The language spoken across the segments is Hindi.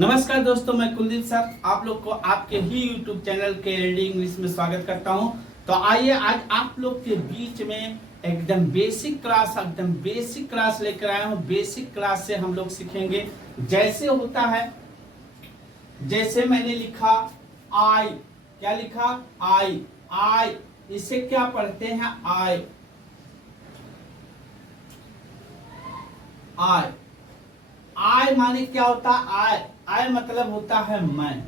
नमस्कार दोस्तों, मैं कुलदीप सर आप लोग को आपके ही YouTube चैनल के एलडी इंग्लिश में स्वागत करता हूं। तो आइए आज आप लोग के बीच में एकदम बेसिक क्लास लेकर आया हूं। बेसिक क्लास से हम लोग सीखेंगे जैसे होता है, जैसे मैंने लिखा आई, क्या लिखा आई, आई इसे क्या पढ़ते हैं आई, आई आई माने क्या होता है आई, आई मतलब होता है मैं,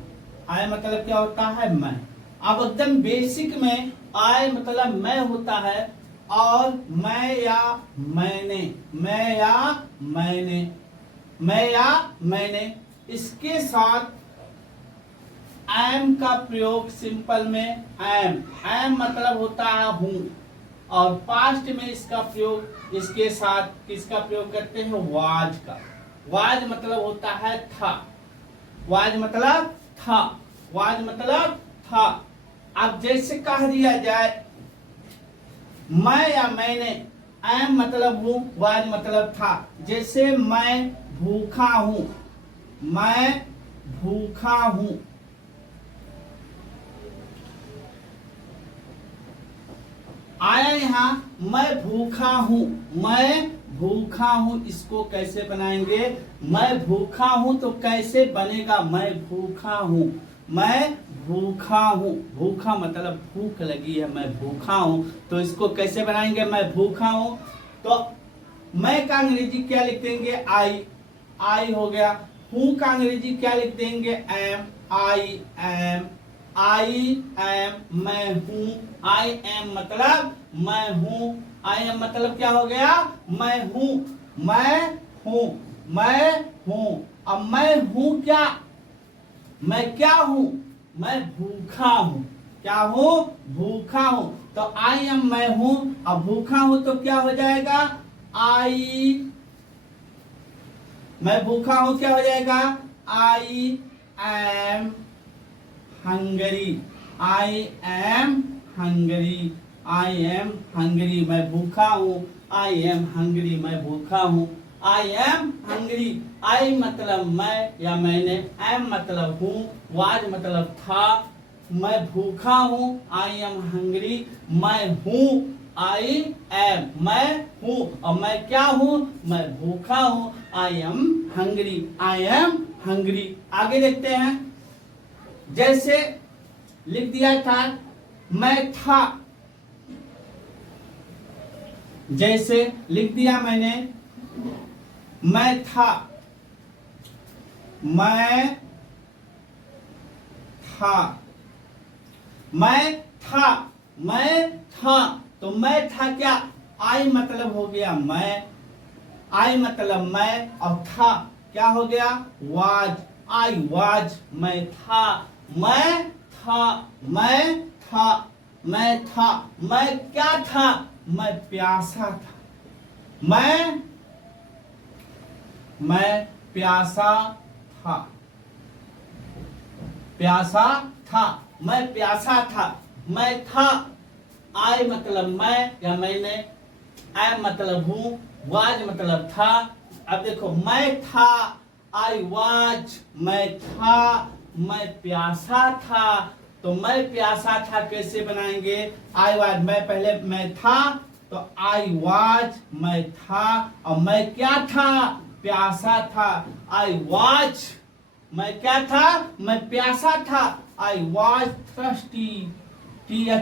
आई मतलब क्या होता है मैं। अब एकदम बेसिक में आई मतलब मैं होता है और मैं या मैंने, मैं या मैंने, मैं या मैंने, इसके साथ एम का प्रयोग सिंपल में एम, एम मतलब होता है हूं और पास्ट में इसका प्रयोग इसके साथ किसका प्रयोग करते हैं वाज का, वाज मतलब होता है था, वाज मतलब था, वाज मतलब था। अब जैसे कह दिया जाए मैं या मैंने, एम मतलब हूं, वाज मतलब था। जैसे मैं भूखा हूं, मैं भूखा हूं, आया यहां मैं भूखा हूं, मैं भूखा हूं, इसको कैसे बनाएंगे, मैं भूखा हूं तो कैसे बनेगा, मैं भूखा हूं, मैं भूखा हूं, भूखा मतलब भूख लगी है, मैं भूखा हूं, तो इसको कैसे बनाएंगे, मैं भूखा हूं। तो मैं का अंग्रेजी क्या लिख देंगे आई, आई हो गया। हूं का अंग्रेजी क्या लिख देंगे am, I am, I am मैं हूं, आई एम मतलब मैं हूं, आई एम मतलब क्या हो गया मैं हूं, मैं हूं, मैं हूं। अब मैं हूं क्या, मैं क्या हूं, मैं भूखा हूं, क्या हूं भूखा हूं। तो आई एम मैं हूं, अब भूखा हूं तो क्या हो जाएगा आई, मैं भूखा हूं क्या हो जाएगा I am Hungary, I am Hungary, I am Hungary मैं भूखा हूं, आई एम हंगरी मैं भूखा हूं, आई एम हंगरी। आई मतलब मैं या मैंने, एम मतलब हूं, वाज मतलब था, मैं भूखा हूं, आई एम हंगरी, मैं हूं, आई एम मैं हूं, और मैं क्या हूं, मैं भूखा हूं, I am Hungary, I am Hungary. आगे देखते हैं, जैसे लिख दिया था मैं था, जैसे लिख दिया मैंने मैं था, मैं था, मैं था, मैं था, तो मैं था क्या, आई मतलब हो गया मैं, आई मतलब मैं, और था क्या हो गया वाज, आई वाज मैं था, मैं था, मैं था, मैं था, मैं क्या था, मैं प्यासा था, मैं प्यासा था, प्यासा था, मैं प्यासा था, मैं था, आई मतलब मैं या मैंने, आई मतलब हूं, वाज मतलब था। अब देखो मैं था, आई वाज मैं था, मैं प्यासा था, तो मैं प्यासा था कैसे बनाएंगे आई वाज, मैं पहले मैं था तो आई वाज मैं था, और मैं क्या था प्यासा था, आई वाज मैं क्या था मैं प्यासा था, I was thirsty, THIRSTY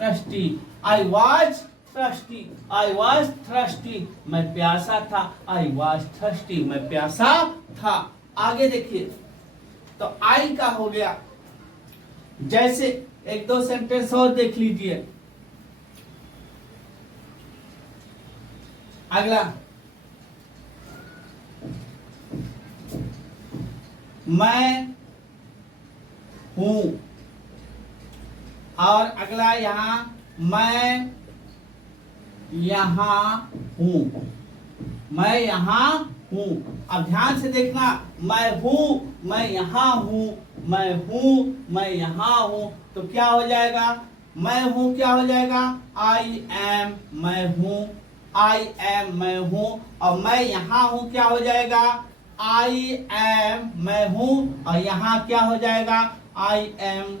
thirsty, I was thirsty, I was thirsty मैं प्यासा था, आई वाज थर्स्टी मैं प्यासा था। आगे देखिए, तो आई का हो गया, जैसे एक दो सेंटेंस और देख लीजिए। अगला मैं हूं, और अगला यहां मैं यहां हूं, मैं यहां हूं। अब ध्यान से देखना, मैं हूं, मैं यहां हूं, मैं हूं, मैं यहां हूं, तो क्या हो जाएगा मैं हूं क्या हो जाएगा आई एम मैं हूं, आई एम मैं हूं, और मैं यहां हूं क्या हो जाएगा आई एम मैं हूं, और यहाँ क्या हो जाएगा, I am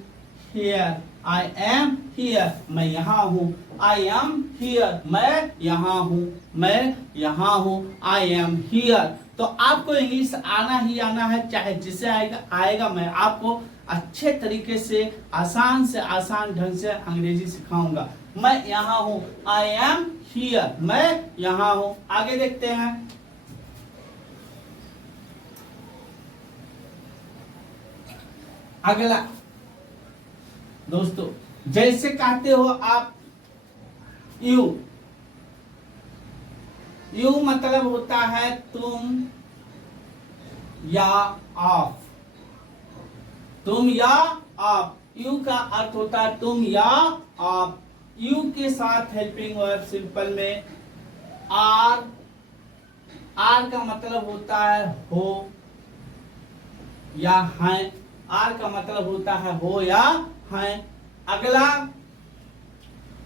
here, I am here मैं यहाँ हूँ, आई एम हियर मैं यहाँ हूँ, मैं यहाँ हूँ, आई एम हियर। तो आपको इंग्लिश आना ही आना है, चाहे जिसे आएगा मैं आपको अच्छे तरीके से आसान ढंग से अंग्रेजी सिखाऊंगा। मैं यहाँ हूँ, आई एम हियर मैं यहाँ हूँ। आगे देखते हैं। अगला दोस्तों, जैसे कहते हो आप यू, यू मतलब होता है तुम या आप, तुम या आप, यू का अर्थ होता है तुम या आप। यू के साथ हेल्पिंग वर्ब सिंपल में आर, आर का मतलब होता है हो या हैं, आर का मतलब होता है हो या हैं। अगला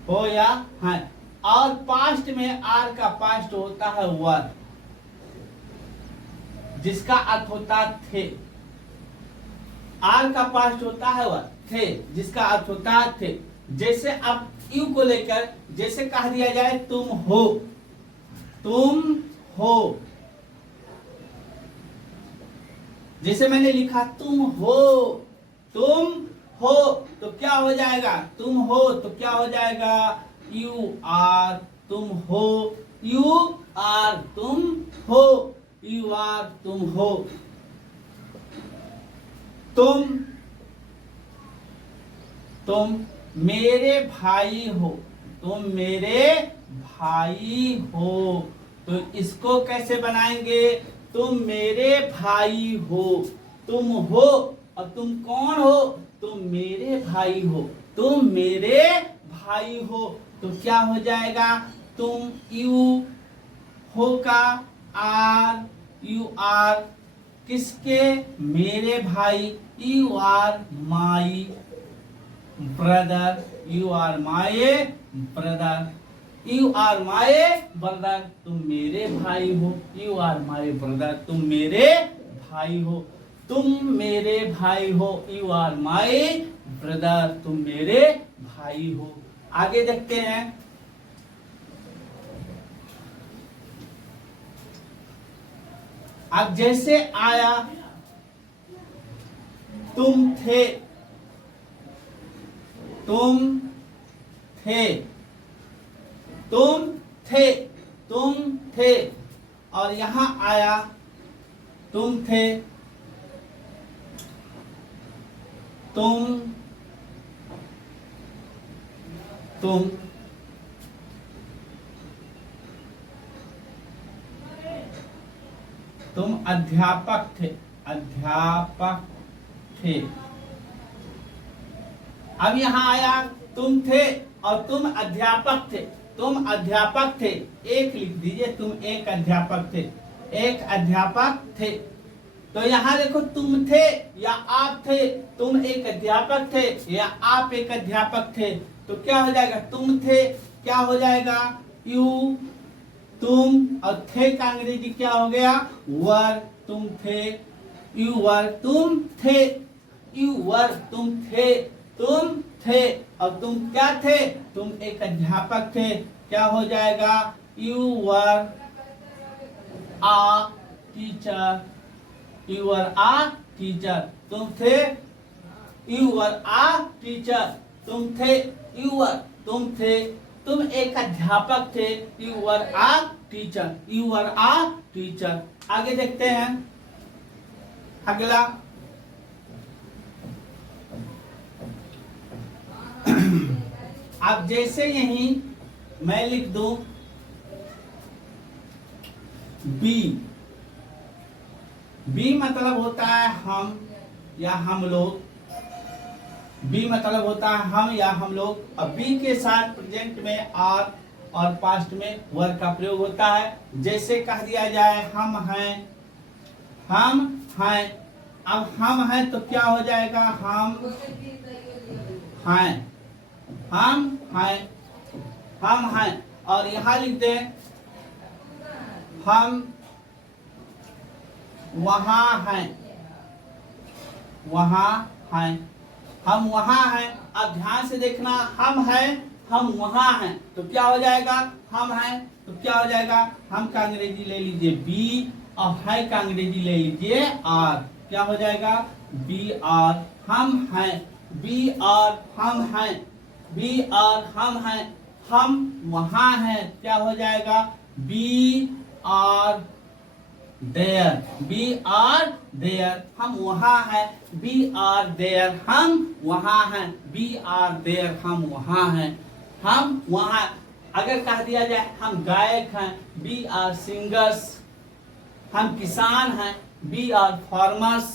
हो या हैं, और पास्ट में आर का पास्ट होता है वर, जिसका अर्थ होता है थे। आर का पास्ट होता है वर, थे, जिसका अर्थ होता है थे। जैसे अब यू को लेकर जैसे कह दिया जाए तुम हो, तुम हो, जैसे मैंने लिखा तुम हो, तुम हो तो क्या हो जाएगा, तुम हो तो क्या हो जाएगा, यू आर, तुम हो, यू आर, तुम हो, यू आर, तुम हो। तुम मेरे भाई हो, तुम मेरे भाई हो, तो इसको कैसे बनाएंगे, तुम मेरे भाई हो, तुम हो और तुम कौन हो, तुम मेरे भाई हो, तुम मेरे भाई हो, तो क्या हो जाएगा, तुम यू हो का आर, यू आर किसके, मेरे भाई, you are my brother, you are my brother, you are my brother, तुम मेरे भाई हो, यू आर माई ब्रदर, तुम मेरे भाई हो, तुम मेरे भाई हो, यू आर माई ब्रदर, तुम मेरे भाई हो। आगे देखते हैं। अब जैसे आया तुम थे, तुम थे, तुम थे, तुम थे, और यहां आया तुम थे, तुम तुम अध्यापक थे, अध्यापक थे। अब यहां आया तुम थे और तुम अध्यापक थे, तुम अध्यापक थे, एक लिख दीजिए, तुम एक अध्यापक थे, एक अध्यापक थे। तो यहाँ देखो तुम थे या आप थे, तुम एक अध्यापक थे या आप एक अध्यापक थे, तो क्या हो जाएगा, तुम थे क्या हो जाएगा, यू, तुम, और थे का अंग्रेजी क्या हो गया, वर, तुम थे, यू वर, तुम थे, यू वर, तुम थे, तुम थे, और तुम क्या थे, तुम एक अध्यापक थे, क्या हो जाएगा, you were a teacher, you were a teacher, तुम थे, यू वर आ टीचर, तुम थे, यू वर, तुम थे, तुम एक अध्यापक थे, you were a teacher, you were a teacher. आगे देखते हैं। अगला अब जैसे यही मैं लिख दूं बी, बी मतलब होता है हम या हम लोग, बी मतलब होता है हम या हम लोग। अब बी के साथ प्रेजेंट में आर और पास्ट में वर का प्रयोग होता है। जैसे कह दिया जाए हम हैं, हम हैं, अब हम हैं तो क्या हो जाएगा, हम हैं, हम हैं, हम हैं, और यहां लिख दें हम वहां हैं, वहां हैं, हम वहां हैं। अब ध्यान से देखना, हम हैं, हम वहां हैं, तो क्या हो जाएगा, हम हैं तो क्या हो जाएगा, हम का अंग्रेजी ले लीजिए बी और है का अंग्रेजी ले लीजिए आर। क्या हो जाएगा, बी आर, हम हैं, बी आर हम हैं, बी आर हम हैं, हम वहां हैं, क्या हो जाएगा, we are there, we are there, हम वहां हैं, बी आर देयर, हम वहां हैं, बी आर देयर, हम वहां हैं, हम वहां। अगर कह दिया जाए हम गायक हैं, बी आर सिंगर्स, हम किसान हैं, बी आर फार्मर्स,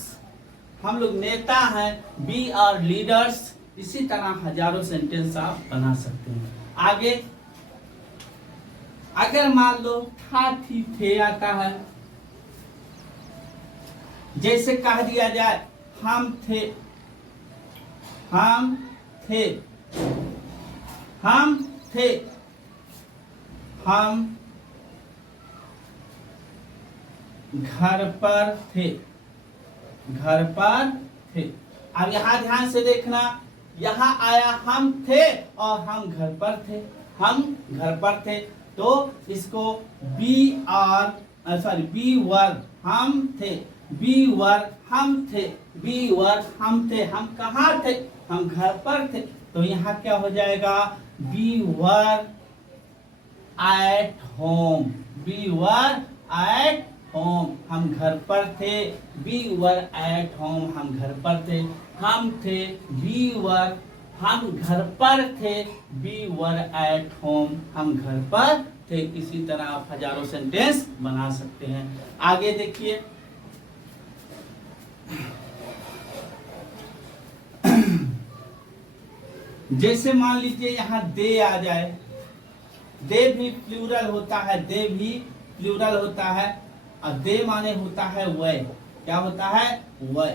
हम लोग नेता हैं, बी आर लीडर्स। इसी तरह हजारों सेंटेंस आप बना सकते हैं। आगे अगर मान लो था थी थे आता है, जैसे कह दिया जाए हम थे, हम थे, हम थे, हम घर पर थे, घर पर थे। अब यहां ध्यान से देखना, यहां आया हम थे और हम घर पर थे, हम घर पर थे, तो इसको बी आर सॉरी बी वर हम थे, बी वर हम थे, बी वर हम थे, हम कहाँ थे, हम घर पर थे, तो यहाँ क्या हो जाएगा, we were at home, we were at home, हम घर पर थे, बी वर एट होम, हम घर पर थे, हम थे, बी वर, हम घर पर थे, बी वर एट होम, हम घर पर थे। इसी तरह आप हजारों सेंटेंस बना सकते हैं। आगे देखिए, जैसे मान लीजिए यहाँ दे आ जाए, दे भी प्लूरल होता है, दे भी प्लूरल होता है, और दे माने होता है वह, क्या होता है, वह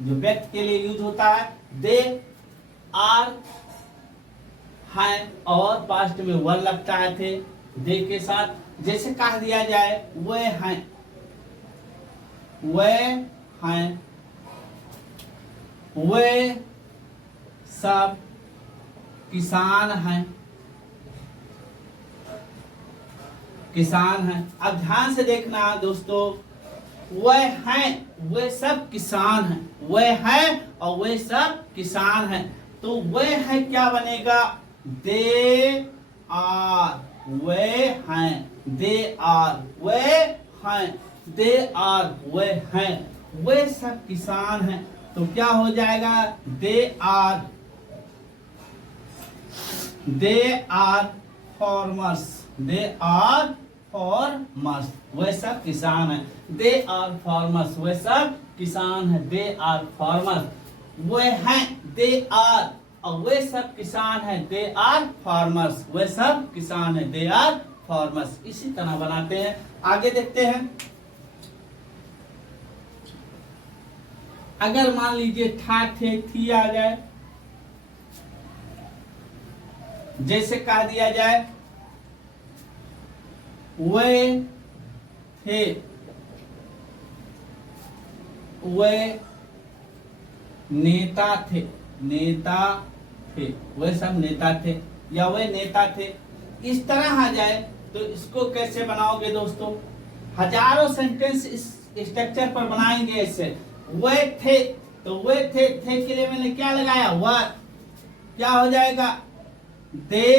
जो व्यक्ति के लिए यूज होता है। दे आर हैं और पास्ट में वर लगता है थे दे के साथ। जैसे कह दिया जाए वे हैं, वे हैं, वे सब किसान हैं, किसान हैं। अब ध्यान से देखना दोस्तों, वे हैं, वे सब किसान हैं, वे हैं और वे सब किसान हैं, तो वे है क्या बनेगा, दे आर, वे हैं, दे आर, वे हैं, दे आर, वे हैं, वे सब किसान हैं, तो क्या हो जाएगा, they are farmers, they are farmers, वे सब किसान हैं, दे आर फार्मर्स, वे सब किसान हैं, दे आर फार्मर्स, वे हैं, दे आर, और वे सब किसान हैं, दे आर फार्मर्स, वे सब किसान हैं, दे आर फार्मर्स। इसी तरह बनाते हैं। आगे देखते हैं, अगर मान लीजिए था थे थी आ जाए, जैसे कह दिया जाए वे थे, वे नेता थे, नेता थे, वे सब नेता थे, या वे नेता थे। इस तरह आ जाए तो इसको कैसे बनाओगे दोस्तों, हजारों सेंटेंस इस स्ट्रक्चर पर बनाएंगे ऐसे। वे थे, तो वे थे के लिए मैंने क्या लगाया, वर, क्या हो जाएगा, दे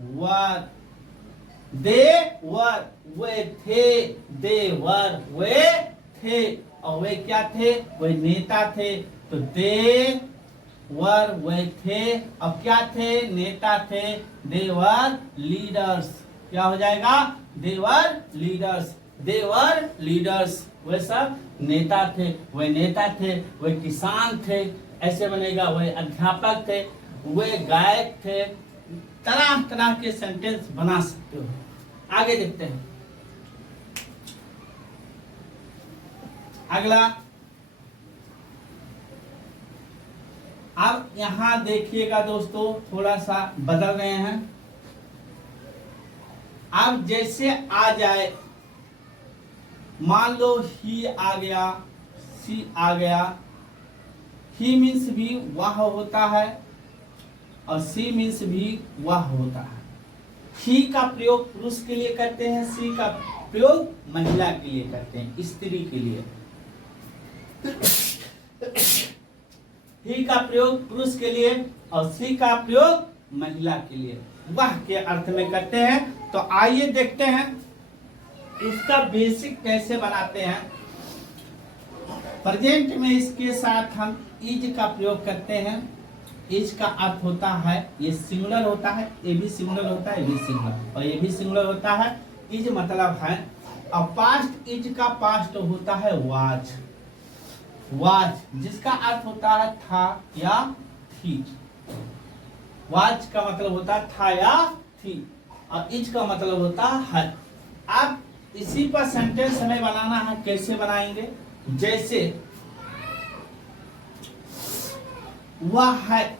वर, दे वर, वे थे, दे वर, वे थे, और वे क्या थे, वे नेता थे, तो दे वर, वे थे, अब क्या थे, नेता थे, दे वर लीडर्स, क्या हो जाएगा, दे वर लीडर्स, दे वर लीडर्स, वे सब नेता थे, वे नेता थे, वे किसान थे, ऐसे बनेगा, वे अध्यापक थे, वे गायक थे। तरह तरह के सेंटेंस बना सकते हो। आगे देखते हैं, अगला, अब यहां देखिएगा दोस्तों, थोड़ा सा बदल रहे हैं। अब जैसे आ जाए मान लो ही आ गया, सी आ गया, ही मीन्स भी वह होता है और सी मीन्स भी वह होता है। ही का प्रयोग पुरुष के लिए करते हैं, सी का प्रयोग महिला के लिए करते हैं, स्त्री के लिए। ही का प्रयोग पुरुष के लिए और सी का प्रयोग महिला के लिए, वह के अर्थ में करते हैं। तो आइए देखते हैं इसका बेसिक कैसे बनाते हैं। प्रेजेंट में इसके साथ हम इज का प्रयोग करते हैं। इज का अर्थ होता है, ये सिंगुलर होता है, ये भी सिंगुलर होता है, ये भी सिंगुलर और ये भी सिंगुलर होता है। इज मतलब है, और पास्ट इज का पास्ट होता है वाज, वाज जिसका अर्थ होता है था या थी। वाज का मतलब होता है था या थी और इज का मतलब होता है। अब इसी पर सेंटेंस हमें बनाना है, कैसे बनाएंगे? जैसे वह है,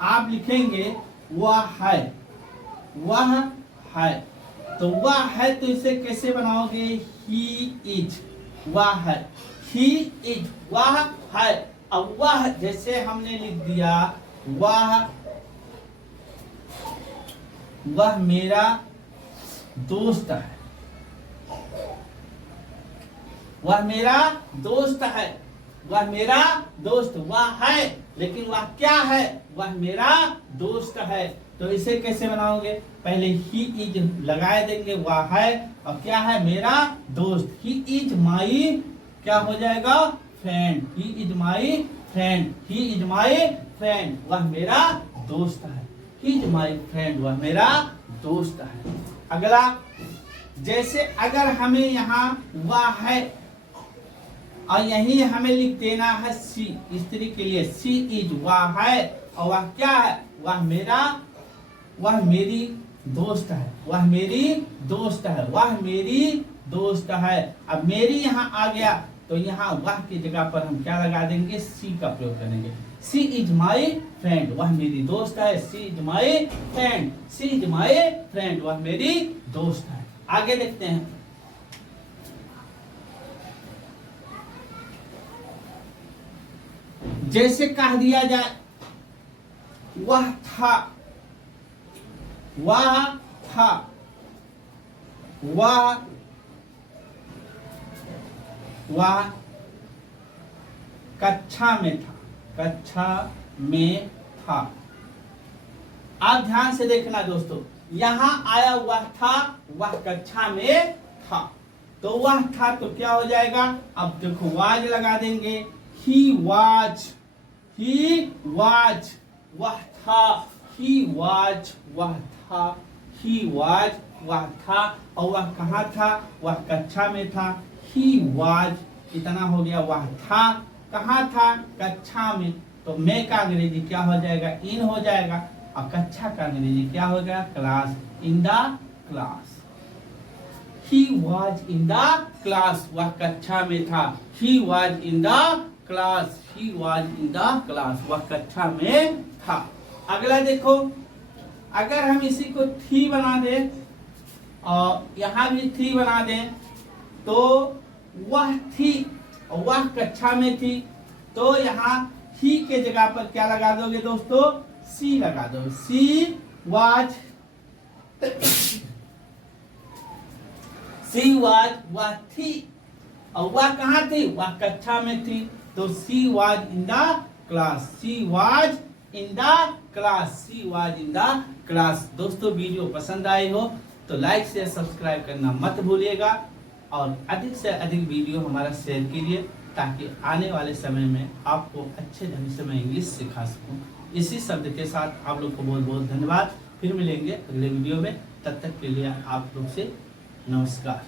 आप लिखेंगे वह है, वह है, तो वह है तो इसे कैसे बनाओगे? ही इज, वह है, ही इज, वह है। अब वह जैसे हमने लिख दिया, वह मेरा दोस्त है, वह मेरा दोस्त है, वह मेरा दोस्त, वह है लेकिन वह क्या है? वह मेरा दोस्त है। तो इसे कैसे बनाओगे? पहले ही इज लगाए देंगे, वह है और क्या है? मेरा दोस्त। ही इज माई क्या हो जाएगा? Friend. He is my friend, he is my friend, वह मेरा दोस्त है। ही इज माई फ्रेंड, वह मेरा दोस्त है। अगला, जैसे अगर हमें यहाँ वह है और यही हमें लिख देना है सी, स्त्री के लिए सी इज, वह है और वह क्या है? वह मेरा, वह मेरी दोस्त है, वह मेरी दोस्त है, वह मेरी दोस्त है। अब मेरी यहाँ आ गया तो यहाँ वह की जगह पर हम क्या लगा देंगे? सी का प्रयोग करेंगे। सी इज माई फ्रेंड, वह मेरी दोस्त है। She is my friend, she is my friend, वह मेरी दोस्त है। आगे देखते हैं। जैसे कह दिया जाए वह था, वह था, वह कक्षा में था, कक्षा में था। आप ध्यान से देखना दोस्तों, यहां आया वह था, वह कक्षा में था, तो वह था तो क्या हो जाएगा? अब देखो वाज लगा देंगे। ही वाज, ही वाज, वह था, ही वाज, वह था, ही वाज, वह था और वह कहाँ था? वह कक्षा में था। ही वाज इतना हो गया, वह था, कहाँ था? कक्षा में, तो मैं का अंग्रेजी क्या हो जाएगा? इन हो जाएगा और कक्षा का अंग्रेजी क्या हो गया? Class, in the class. He was in the class, वह कक्षा में था। He was in the class, he was in the class, वह कक्षा में था। अगला देखो, अगर हम इसी को थी बना दें और यहाँ भी थी बना दें तो वह थी और वह कक्षा में थी, तो यहाँ ही के जगह पर क्या लगा दोगे दोस्तों? सी लगा दो। सी वाज, सी वाज, वह थी और वह कहाँ थी? वह कक्षा में थी, तो she was in the class, she was in the class, she was in the class. दोस्तों वीडियो पसंद आई हो तो लाइक शेयर सब्सक्राइब करना मत भूलिएगा और अधिक से अधिक वीडियो हमारा शेयर कीजिए ताकि आने वाले समय में आपको अच्छे ढंग से मैं इंग्लिश सिखा सकूं। इसी शब्द के साथ आप लोग को बहुत बहुत धन्यवाद। फिर मिलेंगे अगले वीडियो में, तब तक के लिए आप लोग से नमस्कार।